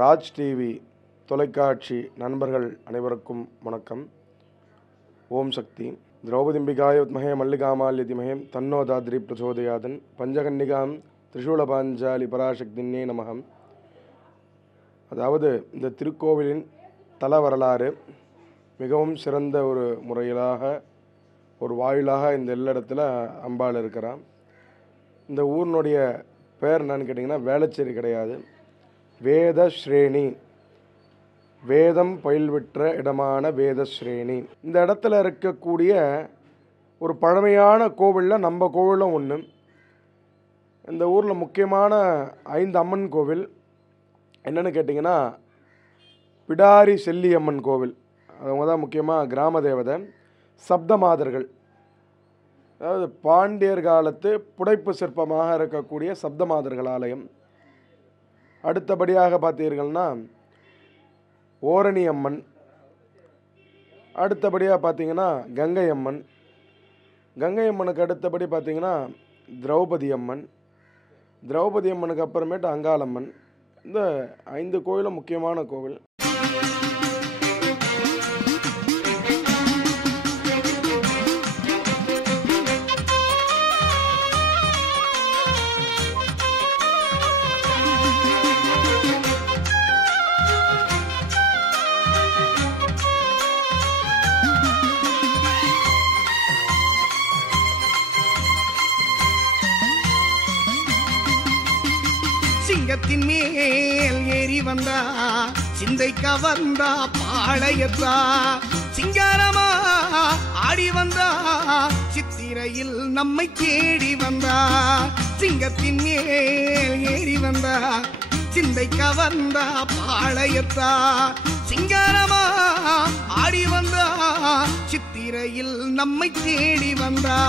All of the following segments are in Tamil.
ராஜ் டிவி தொலைக்காட்சி நண்பர்கள் அனைவருக்கும் வணக்கம். ஓம் சக்தி. திரௌபதிம்பிகாய வித்மஹே மல்லிகாமால்யதிமஹே தன்னோ தாத்ரி பிரச்சோதயாதன் பஞ்சகன்னிகாம் திரிசூலபாஞ்சாலி பராசக்தின்னே நமகம். அதாவது இந்த திருக்கோவிலின் தல வரலாறு மிகவும் சிறந்த ஒரு முறையிலாக ஒரு வாயிலாக இந்த இல்லடத்தில் அம்பாள் இருக்கிறான். இந்த ஊரினுடைய பேர் என்னன்னு கேட்டிங்கன்னா வேளச்சேரி கிடையாது, வேதஸ்ரேணி, வேதம் பயில்விற்ற இடமான வேதஸ்ரேணி. இந்த இடத்துல இருக்கக்கூடிய ஒரு பழமையான கோவிலில் நம்ம கோவிலும் ஒன்று. இந்த ஊரில் முக்கியமான 5 அம்மன் கோவில் என்னென்னு கேட்டிங்கன்னா, பிடாரி செல்லியம்மன் கோவில், அவங்க தான் முக்கியமாக கிராம தேவதை. சப்தமாதர்கள், அதாவது பாண்டியர் காலத்து புடைப்பு சிற்பமாக இருக்கக்கூடிய சப்தமாதர்கள் ஆலயம். அடுத்தபடியாக பார்த்தீர்கள்னா ஓரணி அம்மன். அடுத்தபடியாக பார்த்தீங்கன்னா கங்கை அம்மன். கங்கை அம்மனுக்கு அடுத்தபடி பார்த்தீங்கன்னா திரௌபதி அம்மன். திரௌபதி அம்மனுக்கு அப்புறமேட்டு அங்காளம்மன். இந்த 5 கோவிலும் முக்கியமான கோவில். சிங்கத்தின் மேல் ஏறி வந்தா, சிந்தை கவர்ந்தா பாளையத்தா, சிங்காரமா ஆடி வந்தா, சித்திரையில் நம்மை தேடி வந்தா. சிங்கத்தின் மேல் ஏறி வந்தா, சிந்தை கவர்ந்தா பாளையத்தா, சிங்காரமா ஆடி வந்தா, சித்திரையில் நம்மை தேடி வந்தா.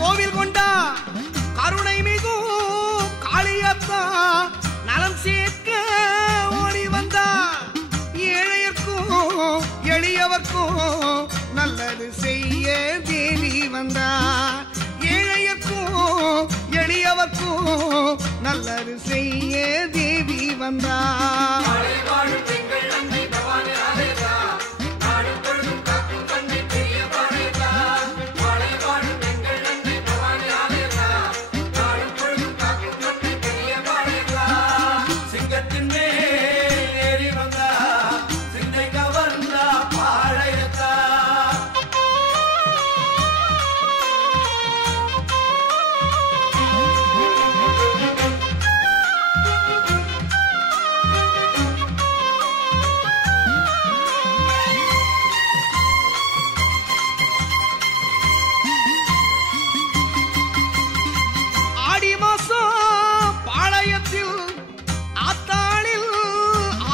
கோவில் கொண்டா கருணை மிகு காளியத்தா, நலம் சேர்க்க ஓடி வந்தா, ஏழையர்க்கும் எளியவர்க்கும் நல்லது செய்ய தேவி வந்தா. ஏழையர்க்கும் எளியவர்க்கும் நல்லது செய்ய தேவி வந்தா.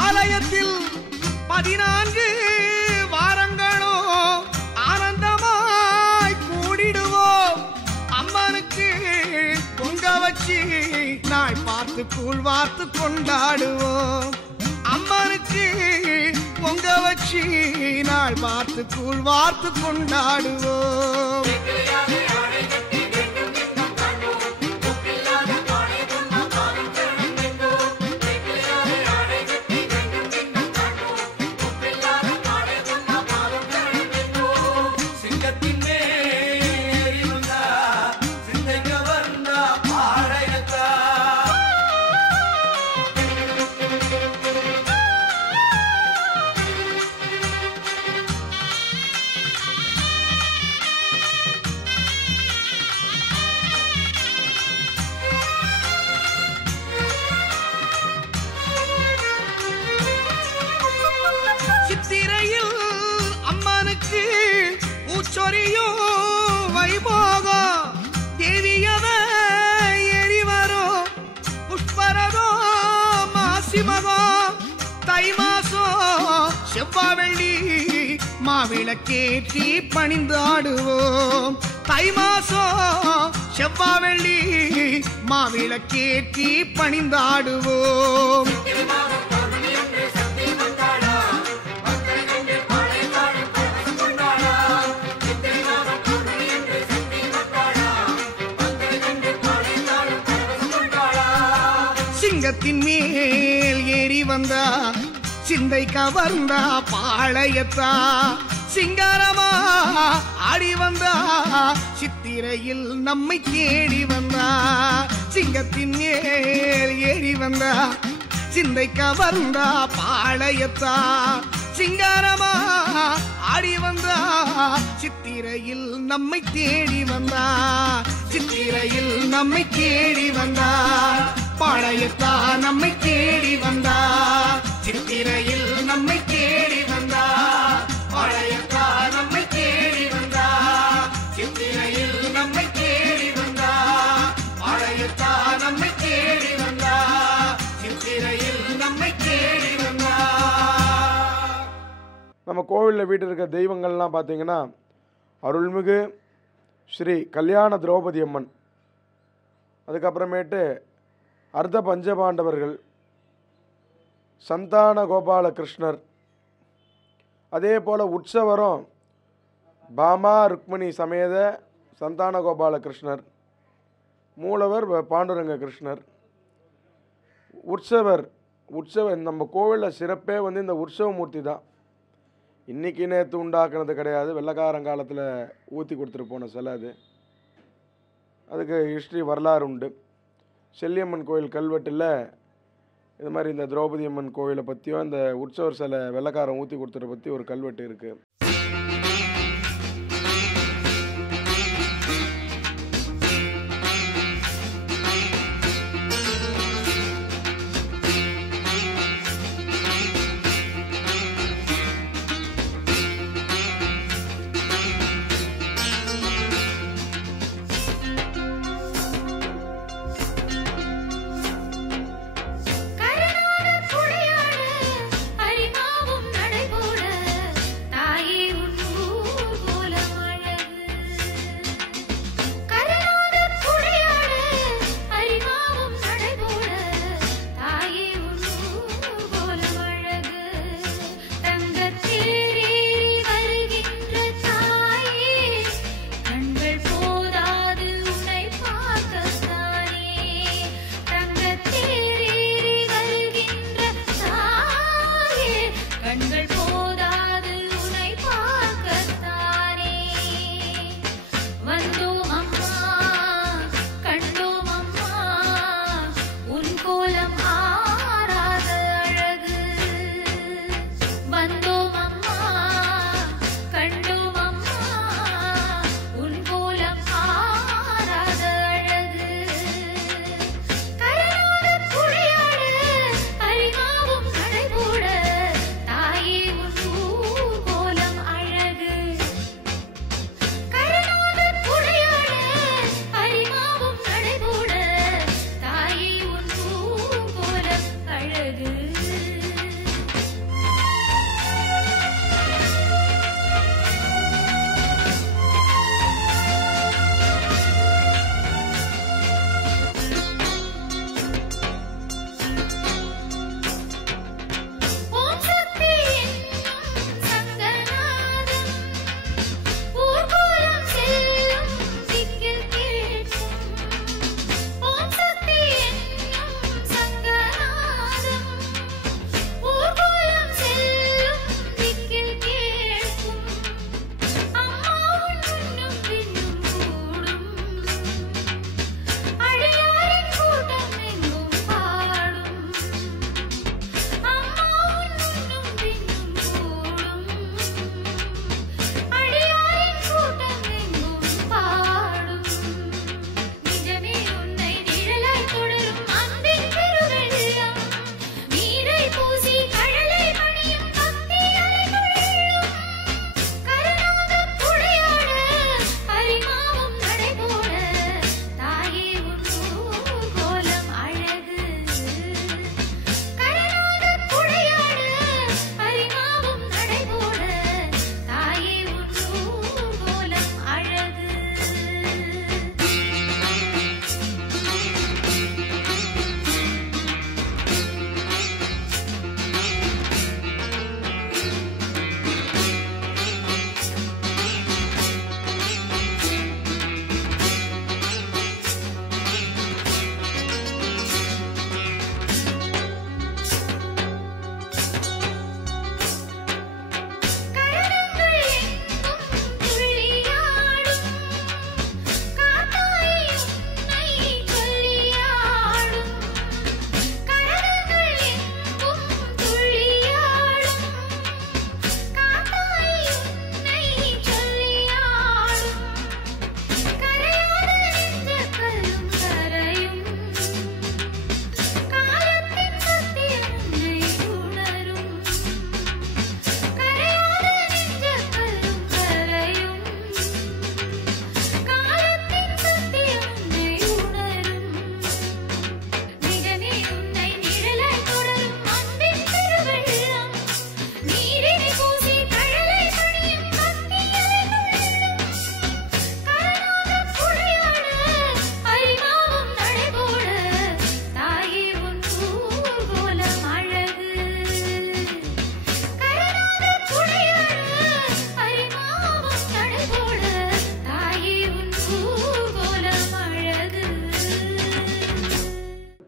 ஆலயத்தில் 14 வாரங்களும் ஆனந்தமாய் கூடிடுவோம். அம்மனுக்கு பொங்க வச்சு நாள் பார்த்து கூழ் வார்த்து கொண்டாடுவோம். அம்மனுக்கு பொங்க வச்சு நாள் பார்த்து கூழ் வார்த்து கொண்டாடுவோம். சொரியும் வைபோகம் தேவியவ ஏறி வரும் புஷ்பரதோ மாசிமகம் தை மாசம் செவ்வாவெள்ளி மாவிளக்கேற்றி பணிந்தாடுவோம் தை மாசம் செவ்வாவெள்ளி மாவிளக்கேற்றி பணிந்தாடுவோம் சிங்கத்தின் மேல் ஏறி வந்தா சிந்தை கவர்ந்தா பாளையத்தா சிங்காரமா ஆடி வந்தா சித்திரையில் நம்மை தேடி வந்தா சிங்கத்தின் மேல் ஏறி வந்தா சிந்தை கவர்ந்தா பாளையத்தா சிங்காரமா ஆடி வந்தா சித்திரையில் நம்மை தேடி வந்தா சித்திரையில் நம்மை தேடி வந்தா பாளையத்தா நம்மை தேடி வந்தா சித்திரையில் நம்மை தேடி வந்தா பாளையத்தா நம்மை தேடி வந்தா சித்திரையில் நம்மை தேடி வந்தா பாளையத்தா நம்மை தேடி வந்தா சித்திரையில் நம்மை தேடி வந்தா. நம்ம கோவிலில் வீட்டில் இருக்க தெய்வங்கள்லாம் பார்த்தீங்கன்னா அருள்மிகு ஸ்ரீ கல்யாண திரௌபதி அம்மன், அதுக்கப்புறமேட்டு அர்த்த பஞ்சபாண்டவர்கள், சந்தான கோபால கிருஷ்ணர், அதே போல் உற்சவரும் பாமா ருக்மிணி சமேத சந்தான கோபால கிருஷ்ணர், மூலவர் பாண்டுரங்க கிருஷ்ணர். உற்சவர் நம்ம கோவிலில் சிறப்பே வந்து இந்த உற்சவ மூர்த்தி தான். இன்றைக்கி நேற்று உண்டாக்குனது கிடையாது, வெள்ளக்காரங்காலத்தில் ஊற்றி கொடுத்துட்டு போன சிலை அது. அதுக்கு ஹிஸ்ட்ரி வரலாறு உண்டு. செல்லியம்மன் கோயில் கல்வெட்டில் இது மாதிரி இந்த திரௌபதி அம்மன் கோவிலை பற்றியும் இந்த உற்சவர் சிலை வெள்ளக்காரன் ஊற்றி கொடுத்ததை பற்றி ஒரு கல்வெட்டு இருக்குது. தாய்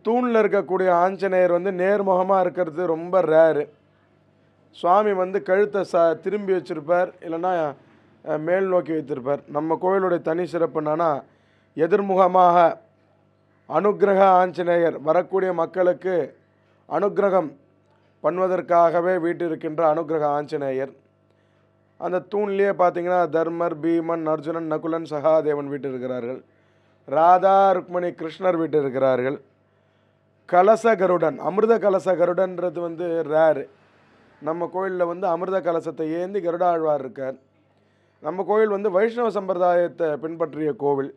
தூணில் இருக்கக்கூடிய ஆஞ்சநேயர் வந்து நேர்முகமாக இருக்கிறது ரொம்ப ரேரு. சுவாமி வந்து கழுத்தை திரும்பி வச்சுருப்பார், இல்லைன்னா மேல் நோக்கி வைத்திருப்பார். நம்ம கோயிலுடைய தனி சிறப்பு என்னன்னா, எதிர்முகமாக அனுக்கிரக ஆஞ்சநேயர், வரக்கூடிய மக்களுக்கு அனுக்கிரகம் பண்ணுவதற்காகவே வீட்டிருக்கின்ற அனுக்கிரக ஆஞ்சநேயர். அந்த தூண்லேயே பார்த்தீங்கன்னா தர்மர், பீமன், அர்ஜுனன், நகுலன், சகாதேவன் வீட்டு இருக்கிறார்கள். ராதா, ருக்மணி, கிருஷ்ணர் வீட்டு இருக்கிறார்கள். கலச கருடன், அமிர்த கலச கருடன்றது வந்து ரேரு. நம்ம கோயிலில் வந்து அமிர்த கலசத்தை ஏந்தி கருடாழ்வார் இருக்கார். நம்ம கோயில் வந்து வைஷ்ணவ சம்பிரதாயத்தை பின்பற்றிய கோவில்.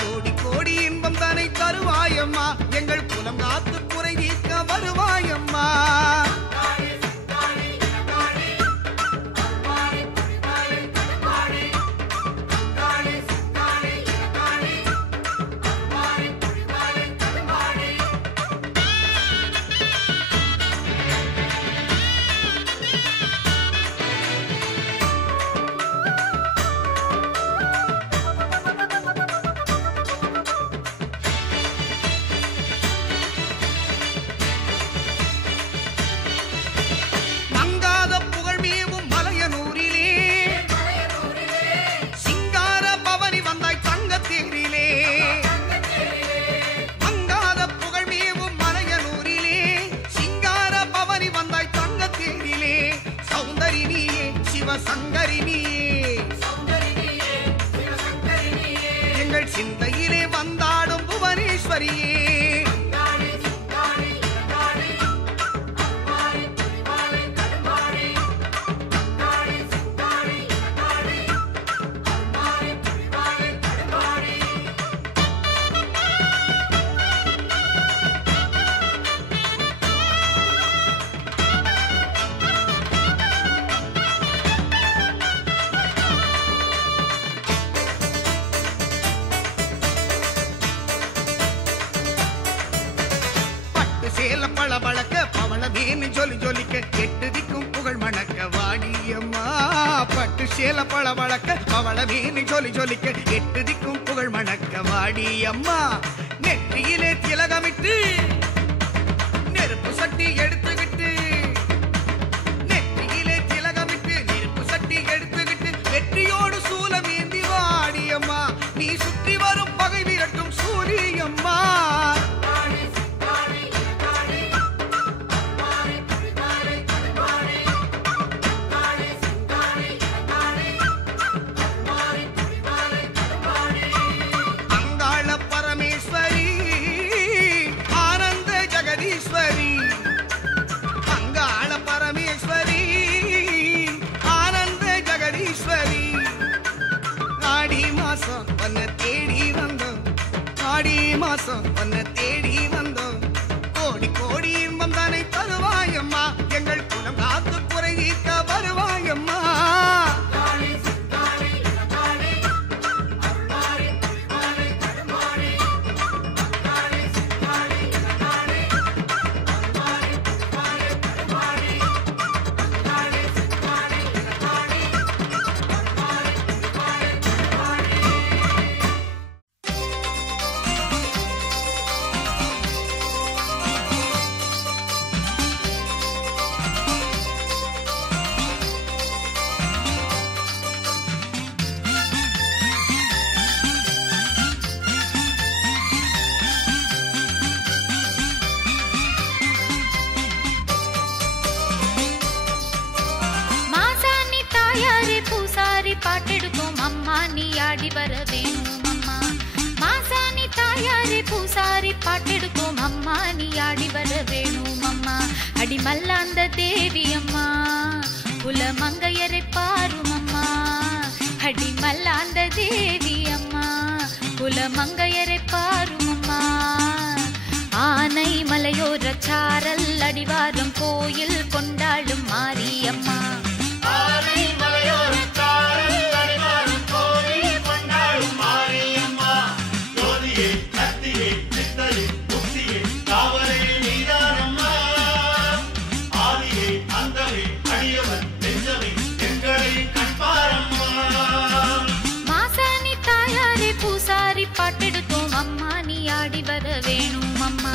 கோடி கோடி இன்பம் தானே தருவாயம்மா, எங்கள் குலம் காத்து குறை தீர்க்க வருவாயம்மா. எங்கள் சிந்தையிலே வந்தாடும் புவனேஸ்வரியே. சேல பழ பழக்க பவள மீன் ஜொலி ஜொலிக்க, எட்டு திக்கும் புகழ் மணக்க வாடியம்மா. பட்டு சேல பழ பழக்க பவள மீன் ஜொலி ஜொலிக்க, எட்டு திக்கும் புகழ் மணக்க வாடியம்மா. நெற்றியிலே திலகமிட்டு நெருப்பு சட்டி எடுத்துக்கிட்டு, நெற்றியிலே திலகமிட்டு நெருப்பு சட்டி எடுத்துக்கிட்டு, வெற்றியோடு சூலம் ஏந்தி வாடியம்மா. நீ சுற்றி வரும் பகை விரட்டும் சூரியம்மா. உன்னை தேடி வந்தோம், கோடி கோடி இன்பம் தானே தருவாயம்மா, எங்கள் குலம் காத்து குறை தீர்க்க வருவாயம்மா. பாட்டெடுக்கும் அம்மா நீ ஆடி வர வேண்டும். தாயாரே பூசாரி பாட்டெடுக்கும் அம்மா நீ ஆடி வர வேணும் அம்மா அடி மல்லாந்த தேவி அம்மா குலமங்கையரை பாரும் அம்மா அடி மல்லாந்த தேவி அம்மா குலமங்கையரை பாரும் அம்மா ஆனை மலையோர சாரல் அடிவாரம் கோயில் கொண்டாடும் மாரியம்மா பாட்டெடுத்தோம் அம்மா நீ ஆடி வர வேணும் அம்மா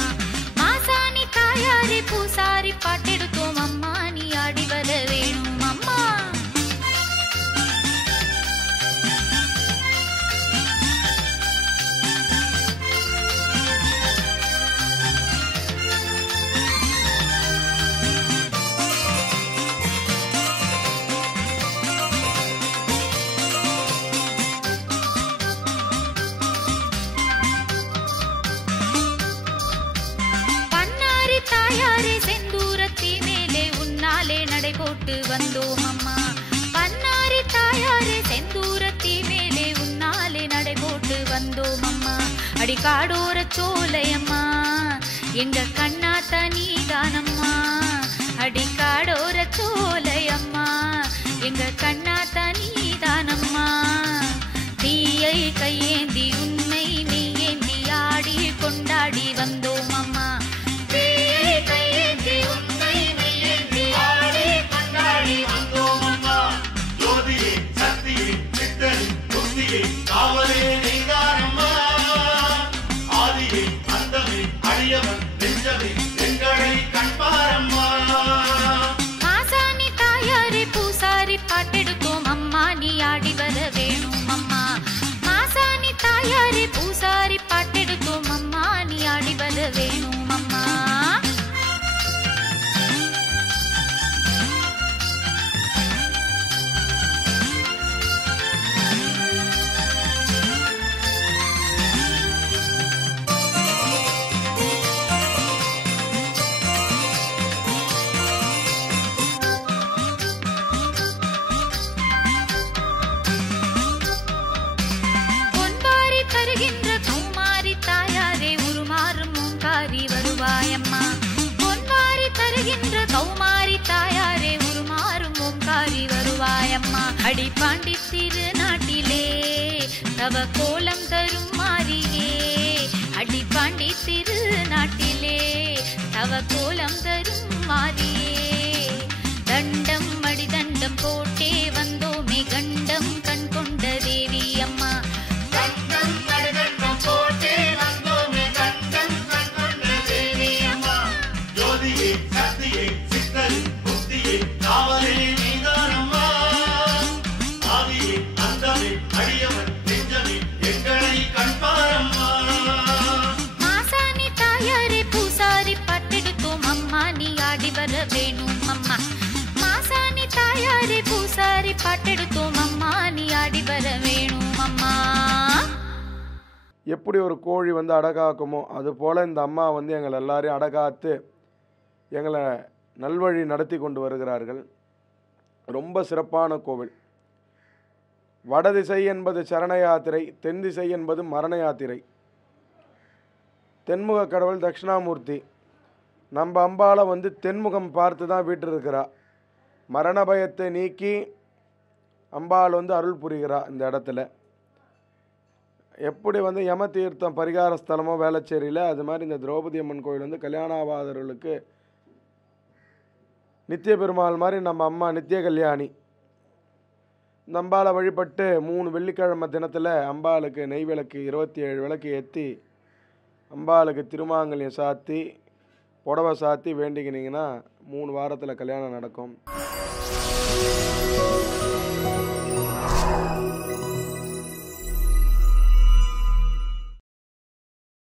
மாசாணி தாயாரே பூசாரி பாட்டெடுத்தோம் அம்மா நீ ஆடி வர வேணும் அம்மா தாயாரே செந்தூரத்தி மேலே உன்னாலே நடை போட்டு வந்தோம் அம்மா பன்னாரி தாயாரே செந்தூரத்தி மேலே உன்னாலே நடை போட்டு வந்தோம் அம்மா அடிக்காடோர சோலையம்மா எங்க கண்ணா தனிதானம்மா அடிக்காடோர சோலையம்மா எங்க கண்ணா தனிதானம்மா தீயை கையேந்தி உன்னை நீ ஏந்தி ஆடி கொண்டாடி வந்தோம் அம்மா மாசாணி தாயாரே பூசாரி பாட்டெடுத்தோம் அம்மா நீ ஆடி வர வேணும் அம்மா மாசாணி தாயாரே பூசாரி பாட்டெடுத்தோம் அம்மா நீ ஆடி வர வேணும் அம்மா அடி பாண்டி திருநாட்டிலே தவ கோலம் தரும் மாரியே அடி பாண்டி திருநாட்டிலே தவ கோலம் தரும் மாரியே தண்டம் அடி தண்டம் போட்டே வந்தோமே கண்டம் கண் கொண்ட தேவி அம்மா தண்டம் அடி தண்டம் போட்டே வந்தோமே கண்டம் கண் கொண்ட தேவி அம்மா ஜோதியே சக்தியே சித்தரி புத்தியே காவலே நீதானம்மா ஆதியே அந்தமே அடியவன் நெஞ்சமே எங்களை கண்பாரம்மா மாசாணி தாயாரே பூசாரி பாட்டெடுத்தோம் அம்மா நீ ஆடி வர வேணும் அம்மா மாசாணி தாயாரே பூசாரி பாட்டெடுத்தோம் அம்மா நீ ஆடி வர வேணும் அம்மா எப்படி ஒரு கோழி வந்து அடகாக்குமோ அதுபோல் இந்த அம்மா வந்து எங்களை எல்லாரையும் அடகாத்து எங்களை நல்வழி நடத்தி கொண்டு வருகிறார்கள். ரொம்ப சிறப்பான கோவில். வடதிசை என்பது சரண யாத்திரை, தென் திசை என்பது மரண யாத்திரை. தென்முக கடவுள் தட்சிணாமூர்த்தி. நம்ம அம்பாளை வந்து தென்முகம் பார்த்து தான் வீட்டிருக்கிறா. மரண பயத்தை நீக்கி அம்பாள் வந்து அருள் புரிகிறா இந்த இடத்துல. எப்படி வந்து யம தீர்த்தம் பரிகார ஸ்தலமோ வேளச்சேரியில், அது மாதிரி இந்த திரௌபதி அம்மன் கோயில் வந்து கல்யாணாவாதர்களுக்கு நித்திய பெருமாள் மாதிரி நம்ம அம்மா நித்திய கல்யாணி. இந்த அம்பாளை வழிபட்டு 3 வெள்ளிக்கிழமை தினத்தில் அம்பாளுக்கு நெய் விளக்கு 27 விளக்கு ஏற்றி அம்பாளுக்கு திருமாங்கல்யம் சாத்தி புடவை சாத்தி வேண்டிக்கினீங்கன்னா 3 வாரத்தில் கல்யாணம் நடக்கும்.